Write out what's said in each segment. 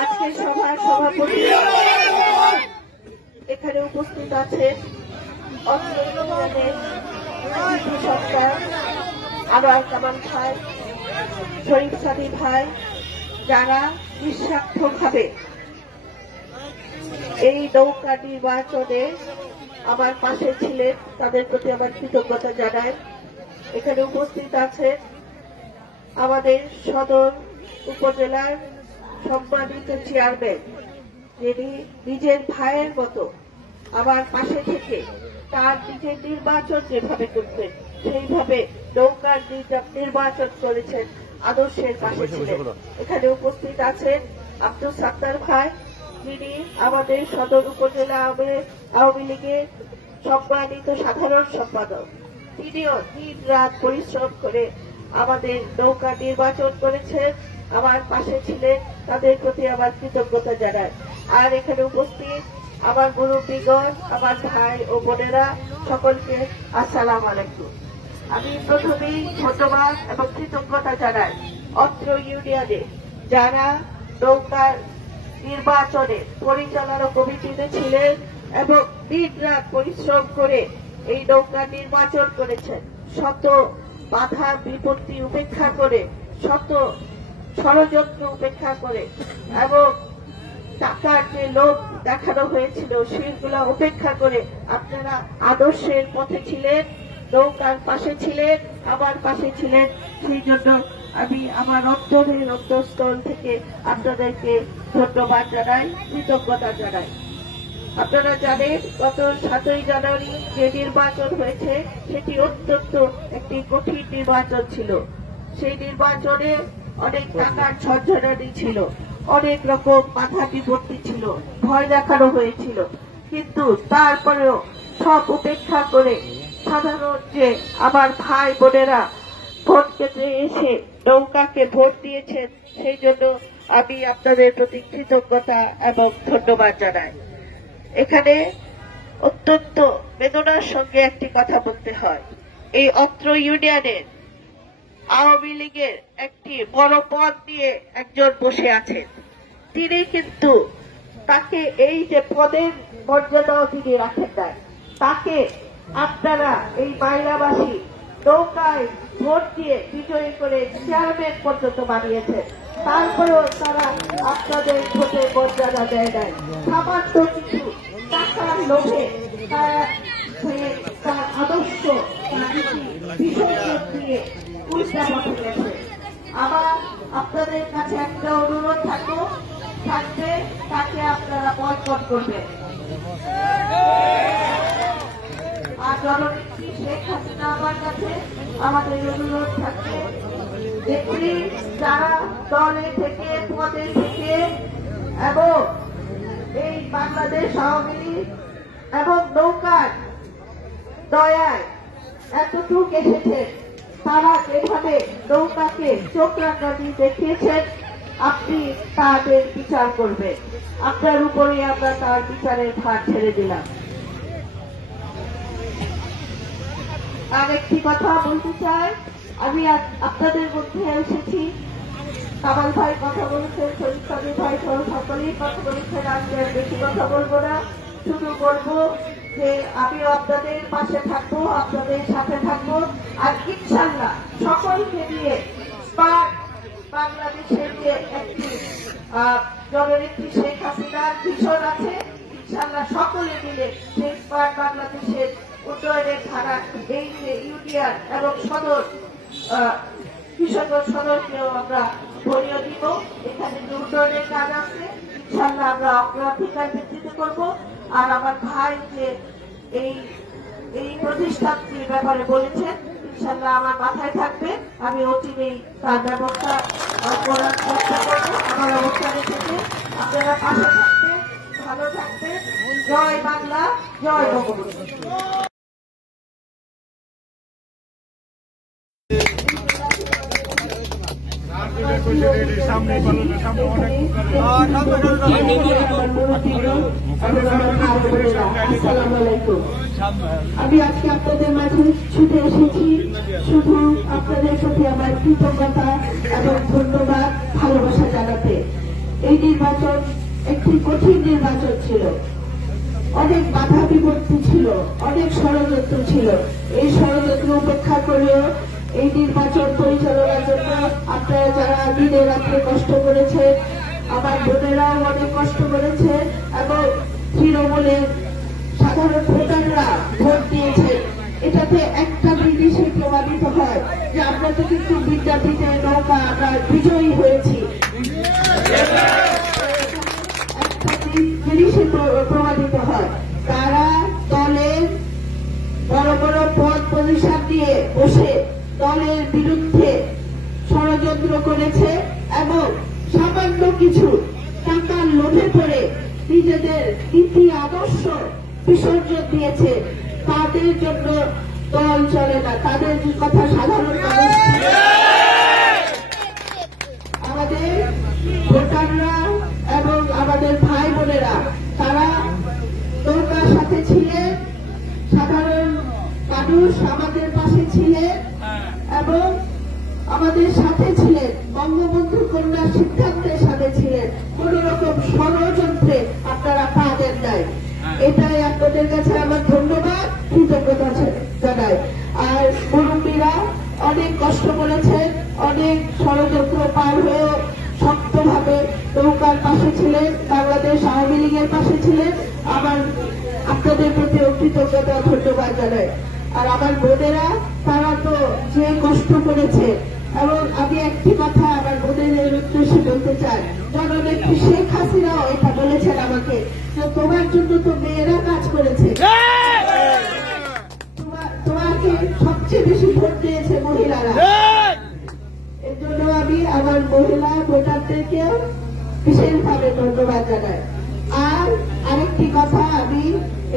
আজকের সভার সভাপতি এখানে উপস্থিত আছেন অত্র ইউনিয়নের সরকার আনোয়ার কামাল ভাই, শরীফ সাদি ভাই, যারা নিঃস্বার্থভাবে এই নৌকা নির্বাচনে আমার পাশে ছিলেন, তাদের প্রতি আমার কৃতজ্ঞতা জানাই। এখানে উপস্থিত আছেন আমাদের সদর উপজেলার সম্মানিত চেয়ারম্যান, যিনি নিজের ভাইয়ের মতো আমার পাশে থেকে তার নিজের নির্বাচন যেভাবে করতেন সেইভাবে নৌকার নির্বাচন করেছেন, আদর্শের পাশে ছিলেন। এখানে উপস্থিত আছেন আব্দুল সাত্তার ভাই, যিনি আমাদের সদর উপজেলা আওয়ামী লীগের সম্মানিত সাধারণ সম্পাদক। তিনিও দিন রাত পরিশ্রম করে আমাদের নৌকা নির্বাচন করেছেন, আমার পাশে ছিলেন, তাদের প্রতি আমার কৃতজ্ঞতা জানাই। আর এখানে উপস্থিত আমার মুরব্বীগণ, আমার ভাই ও বোনেরা, সকলকে আসসালামু আলাইকুম। আমি প্রথমেই ধন্যবাদ এবং কৃতজ্ঞতা জানাই অত্র ইউনিয়নে যারা নৌকার নির্বাচনে পরিচালনা কমিটিতে ছিলেন এবং দিন রাত পরিশ্রম করে এই নৌকা নির্বাচন করেছেন, শত বাধা বিপত্তি উপেক্ষা করে, শত ষড়যন্ত্র উপেক্ষা করে এবং টাকার যে লোভ দেখানো হয়েছিল সেগুলো উপেক্ষা করে আপনারা আদর্শের পথে ছিলেন, নৌকার পাশে ছিলেন, আমার পাশে ছিলেন। সেই জন্য আমি আমার অন্তরের অন্তঃস্থল থেকে আপনাদেরকে ধন্যবাদ জানাই, কৃতজ্ঞতা জানাই। আপনারা জানেন গত 7ই জানুয়ারি যে নির্বাচন হয়েছে সেটি অত্যন্ত একটি কঠিন নির্বাচন ছিল। সেই নির্বাচনে অনেক টাকার ঝঞ্ঝানি ছিল, অনেক রকম বাধা বিপত্তি ছিল, ভয় দেখানো হয়েছিল, কিন্তু তারপরেও সব উপেক্ষা করে সাধারণ যে আমার ভাই বোনেরা ভোট কেন্দ্রে এসে নৌকাকে ভোট দিয়েছেন, সেই জন্য আমি আপনাদের প্রতি কৃতজ্ঞতা এবং ধন্যবাদ জানাই। এখানে অত্যন্ত বেদনার সঙ্গে একটি কথা বলতে হয়, এই অত্র ইউনিয়নের আওয়ামী লীগের একটি বড় পদ নিয়ে একজন বসে আছেন। তিনি কিন্তু তাকে এই যে পদের মর্যাদাও তিনি রাখেন নাই, তাকে আপনারা এই বাইরাবাসী নৌকায় ভোট দিয়ে বিজয়ী করে চেয়ারম্যান পর্যন্ত বানিয়েছেন, তারপরেও তারা আপনাদের ভোটে মর্যাদা দেয় নাই। সামান্য কিছু টাকার লোভে তারা তার আদর্শ বিসর্জন দিয়ে উল্টা পথে গেছে। আমার আপনাদের কাছে একটা অনুরোধ থাকবে, তাকে আপনারা বয়কট করবেন। আর জননেত্রী শেখ হাসিনা আমার কাছে আমাদের অনুরোধ থাকবে, যেগুলি যারা দলে থেকে পদে থেকে এবং এই বাংলাদেশ আওয়ামী লীগ এবং নৌকার দয়ায় এতটুক এসেছে, তারা যেভাবে নৌকাকে চোখ রাঙানি দেখিয়েছেন, আপনি তাদের বিচার করবেন। আপনার উপরে আমরা তার বিচারের ভার ছেড়ে দিলাম। আর একটি কথা বলতে চাই, আমি আপনাদের মধ্যে এসেছি, কামাল ভাই কথা বলেছেন, শরীফ সাদি ভাই সহ সকলেই কথা বলেছেন, আজকে বেশি কথা বলবো না, শুধু বলবো যে আমিও আপনাদের পাশে থাকবো, আপনাদের সাথে থাকবো। আর ইনশাল্লাহ সকলকে নিয়ে বাংলাদেশের যে একটি জননেত্রী শেখ হাসিনার ভীষণ আছে, ইনশাল্লাহ সকলে মিলে সেই বাংলাদেশের উন্নয়নের ধারা এই ইউনিয়ন এবং সদর কৃষকগঞ্জ সদরকেও আমরা ধরিয়ে দিব। এখানে যে উন্নয়নের কাজ আছে ইনশাল্লাহ আমরা অগ্রাধিকার ভিত্তিতে করবো। আর আমার ভাই যে এই প্রতিষ্ঠানটির ব্যাপারে বলেছেন, ইনশাল্লাহ আমার মাথায় থাকবে, আমি অচিরেই তার ব্যবস্থা করার চেষ্টা করবো। আমার অবস্থানে থেকে আপনারা পাশে থাকবেন, ভালো থাকবেন। জয় বাংলা, জয় বঙ্গবন্ধু। আমি আজকে আপনাদের মাঝে ছুটে এসেছি শুধু আপনাদের প্রতি আমার কৃতজ্ঞতা এবং ধন্যবাদ, ভালোবাসা জানাবো। এই নির্বাচন একটি কঠিন নির্বাচন ছিল, অনেক বাধা বিপত্তি ছিল, অনেক ষড়যন্ত্র ছিল। এই ষড়যন্ত্র উপেক্ষা করেও এই নির্বাচন পরিচালনার জন্য আপনারা যারা দিনে রাত্রে কষ্ট করেছেন, আমার বোনেরাও অনেক কষ্ট করেছে এবং তৃণমূলের সাধারণ ভোটাররা ভোট দিয়েছে। এটাতে একটা জিনিসে প্রমাণিত হয় যে আমরা তো কিন্তু বিদ্যাপীঠে নৌকা আমরা বিজয়ী হয়েছি। একটা জিনিসে প্রমাণিত হয়, তারা দলের বড় বড় পদ পজিশন দিয়ে বসে দলের বিরুদ্ধে ষড়যন্ত্র করেছে এবং সামান্য কিছু টাকার লোভে পড়ে নিজেদের নীতি আদর্শ বিসর্জন দিয়েছে। তাদের জন্য দল চলে না, তাদের কথা সাধারণ মানুষ। আমাদের ভোটাররা এবং আমাদের ভাই বোনেরা তারা নৌকার সাথে ছিলেন, সাধারণ মানুষ আমাদের পাশে ছিলেন এবং আমাদের সাথে ছিলেন, বঙ্গবন্ধু কন্যা সিদ্ধান্তের সাথে ছিলেন। কোন রকম ষড়যন্ত্রে আপনারা পা দেন নাই। এটাই আপনাদের কাছে আমার ধন্যবাদ, কৃতজ্ঞতা জানাই। আর মুরব্বীরা অনেক কষ্ট করেছেন, অনেক ষড়যন্ত্র পার হয়েও শক্তভাবে নৌকার পাশে ছিলেন, বাংলাদেশ আওয়ামী লীগের পাশে ছিলেন। আমার আপনাদের প্রতি কৃতজ্ঞতা ধন্যবাদ জানাই। আর আমার বোনেরা তারা তো যে কষ্ট করেছে, এবং আমি একটি কথা আমার বোনেদের উদ্দেশ্যে বলতে চাই, জননেত্রী শেখ হাসিনাও এটা বলেছেন আমাকে যে তোমার জন্য তো মেয়েরা কাজ করেছে, তোমাকে সবচেয়ে বেশি ভোট দিয়েছে মহিলারা। এর জন্য আমি আমার মহিলা ভোটারদেরকে বিশেষভাবে ধন্যবাদ জানাই। আর আরেকটি কথা আমি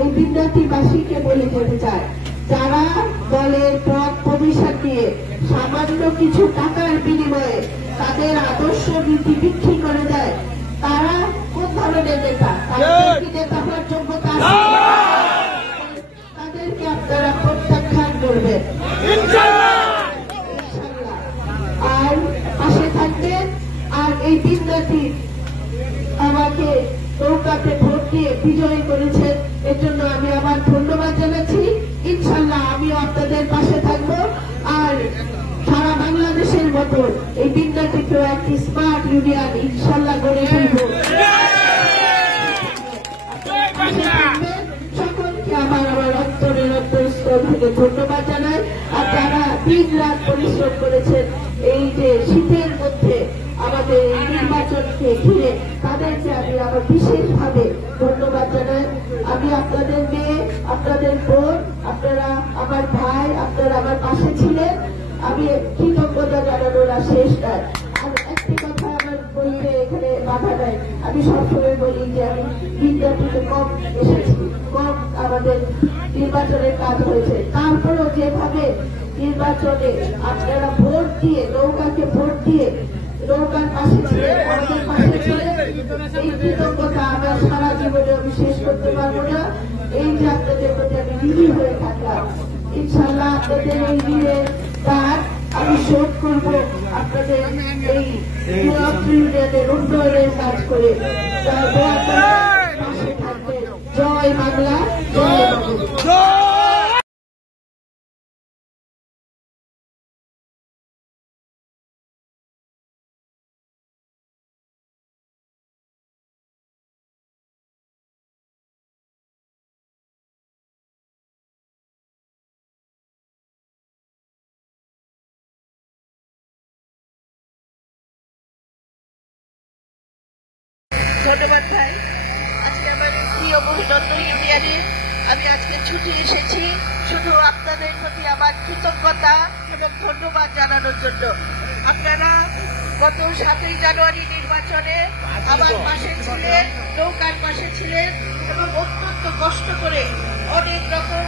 এই বিদ্যার্থীবাসীকে বলে যেতে চাই, যারা দলের পদ প্রবিশাল দিয়ে সামান্য কিছু টাকার বিনিময়ে তাদের আদর্শ নীতি বিক্রি করে দেয়, তারা কোন ধরনের নেতা? তাদের নেতা হওয়ার যোগ্যতা আছে? তাদেরকে আপনারা প্রত্যাখ্যান করবেন আর পাশে থাকবেন। আর এই বিদ্যার্থী আমাকে নৌকাতে ভোট দিয়ে বিজয়ী করেছেন, এর জন্য আমি আমার ধন্যবাদ জানাচ্ছি। ইনশাল্লাহ আমিও আপনাদের পাশে থাকবো। আর সারা বাংলাদেশের মতো এই বিদ্যার্থীকেও একটি স্মার্ট ইউনিয়ন ইনশাল্লাহ গড়ে তুলব। সকলকে আমার অন্তরের অন্তঃস্থল থেকে ধন্যবাদ জানাই। আর যারা দিন রাত পরিশ্রম করেছেন এই যে শীতের মধ্যে আমাদের এই নির্বাচনকে ঘিরে, তাদেরকে আমি আমার বিশেষভাবে ধন্যবাদ জানাই। আমি আপনাদের মেয়ে, আপনাদের বোন, আপনারা আমার ভাই, আপনারা আমার পাশে ছিলেন। আমি কৃতজ্ঞতা জানানোর আর শেষ নয়। আর একটি কথা আমার বলতে এখানে বাধা নাই, আমি সবসময় বলি যে আমি বিদ্যাপীঠে কম এসেছি, কম আমাদের নির্বাচনের কাজ হয়েছে, তারপরেও যেভাবে নির্বাচনে আপনারা ভোট দিয়ে নৌকাকে ভোট দিয়ে নৌকার পাশে ছিলেন, আমাদের পাশে ছিলেন, এই কৃতজ্ঞতা আমরা সারা জীবনে আমি শেষ করতে পারবো না। এই যে আপনাদের প্রতি আমি ঋণী হয়ে থাকলাম, ইনশাল্লাহ আপনাদের এই ঋণের কাজ আমি শোধ করব আপনাদের এই ইউনিয়নের উন্নয়নের কাজ করে। পাশে থাকবেন। জয় বাংলা, জয় বাংলা। ধন্যবাদ ভাই। আজকে আমার প্রিয় মহিনন্দ ইউনিয়নে আমি আজকে ছুটি এসেছি শুধু আপনাদের প্রতি আমার কৃতজ্ঞতা এবং ধন্যবাদ জানানোর জন্য। আপনারা গত 7ই জানুয়ারি নির্বাচনে আমার পাশে ছিলেন, নৌকার পাশে ছিলেন এবং অত্যন্ত কষ্ট করে অনেক রকম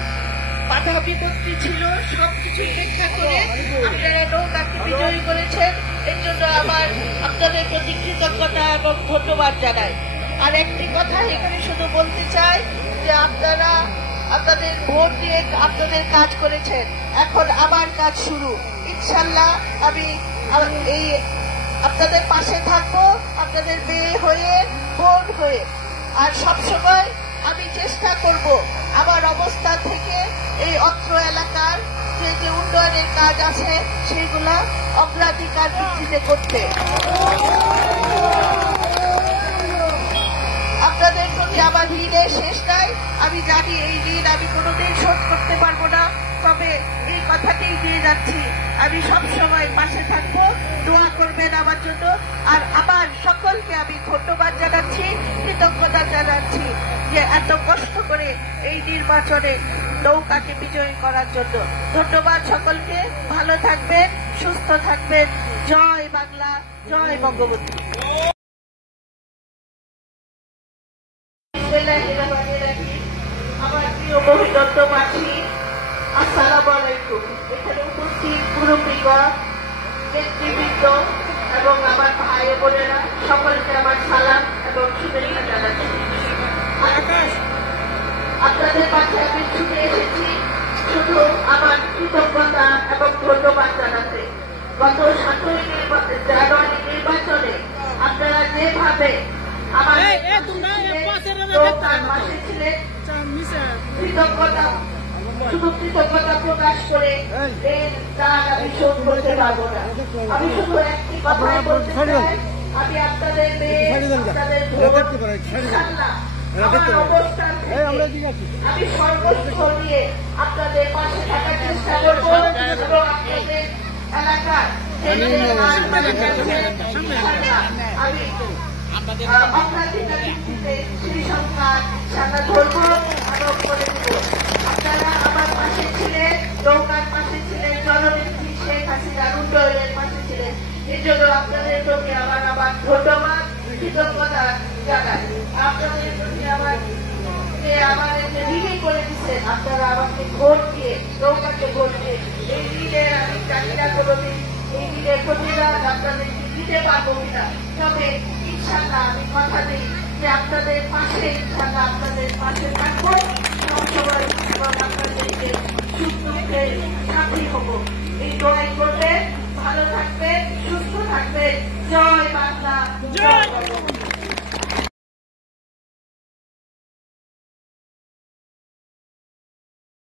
বাধা বিপত্তি ছিল, সবকিছু উপেক্ষা করে আপনারা নৌকাকে বিজয়ী করেছেন। এর জন্য আমার আপনাদের প্রতি কৃতজ্ঞতা এবং ধন্যবাদ জানাই। আর একটি কথা এখানে শুধু বলতে চাই যে আপনারা আপনাদের ভোট দিয়ে আপনাদের কাজ করেছেন, এখন আমার কাজ শুরু। ইনশাল্লাহ আমি এই আপনাদের পাশে থাকবো, আপনাদের মেয়ে হয়ে, বোন হয়ে। আর সবসময় আমি চেষ্টা করব আমার অবস্থান থেকে এই অত্র এলাকার যে যে উন্নয়নের কাজ আছে সেগুলা অগ্রাধিকার ভিত্তিতে করতে। আপনাদের প্রতি আমার ঋণের শেষ নাই। আমি জানি এই ঋণ আমি কোনোদিন শোধ করতে পারবো না, তবে এই কথাটাই দিয়ে যাচ্ছি, আমি সবসময় পাশে থাকবো, দোয়া করবেন আমার জন্য। আর আবার সকলকে আমি ধন্যবাদ জানাচ্ছি, কৃতজ্ঞতা জানাচ্ছি যে এত কষ্ট করে এই নির্বাচনে নৌকাকে বিজয়ী করার জন্য। ধন্যবাদ সকলকে, ভালো থাকবেন, সুস্থ থাকবেন। জয় বাংলা, জয় বঙ্গবন্ধু। আমার প্রিয় বহির্দত্তবাসী, আসসালামু আলাইকুম। এখানে উপস্থিত মুরব্বীগণ, নেতৃবৃন্দ এবং আমার ভাই বোনেরা, সকলকে আমার সালাম এবং শুভেচ্ছা জানাচ্ছি। আপনাদের কাছে আমি ছুটে এসেছি শুধু আমার কৃতজ্ঞতা এবং ধন্যবাদ জানাতে। গত 7ই জানুয়ারি নির্বাচনে আপনারা যেভাবে আমার পাশে ছিলেন, কৃতজ্ঞতা শুধু কৃতজ্ঞতা প্রকাশ করে তার আমি শোধ করতে পারবো না। আমি শুধু একটি কথাই বলতে চাই, আমি আপনাদের মেয়ে, আপনাদের আমার অবস্থান আমি সর্বস্ব দিয়ে আপনাদের পাশে থাকার চেষ্টা করবো এবং আপনাদের এলাকার আমি অগ্রাধিকার ভিত্তিতে সেই সংখ্যা সাদা ধরবো এবং করে দেব। আপনারা আমার পাশে ছিলেন, নৌকার পাশে ছিলেন, জননেত্রী শেখ হাসিনার উন্নয়নের পাশে ছিলেন। এই জন্য আপনাদের প্রতি আমার ধন্যবাদ, কৃতজ্ঞতা জানাই। আপনাদের প্রতি আমাদের ঋণী করে দিচ্ছেন, আপনারা আমাকে ভোট দিয়ে, নৌকাকে ভোট দিয়ে। এই ঋণের আমি জানি না কোনোদিন এই ঋণের প্রতিদান আপনাদেরকে দিতে পারবো কিনা, তবে ইনশাল্লাহ আমি কথা দিই যে আপনাদের পাশে, ইনশাল্লাহ আপনাদের পাশে থাকবো সবসময় এবং আপনাদেরকে সুখ দুঃখের সাথী হবো। এই দোয়াই করবেন, ভালো থাকবেন, সুস্থ থাকবেন। জয় বাংলা, জয় বঙ্গবন্ধু।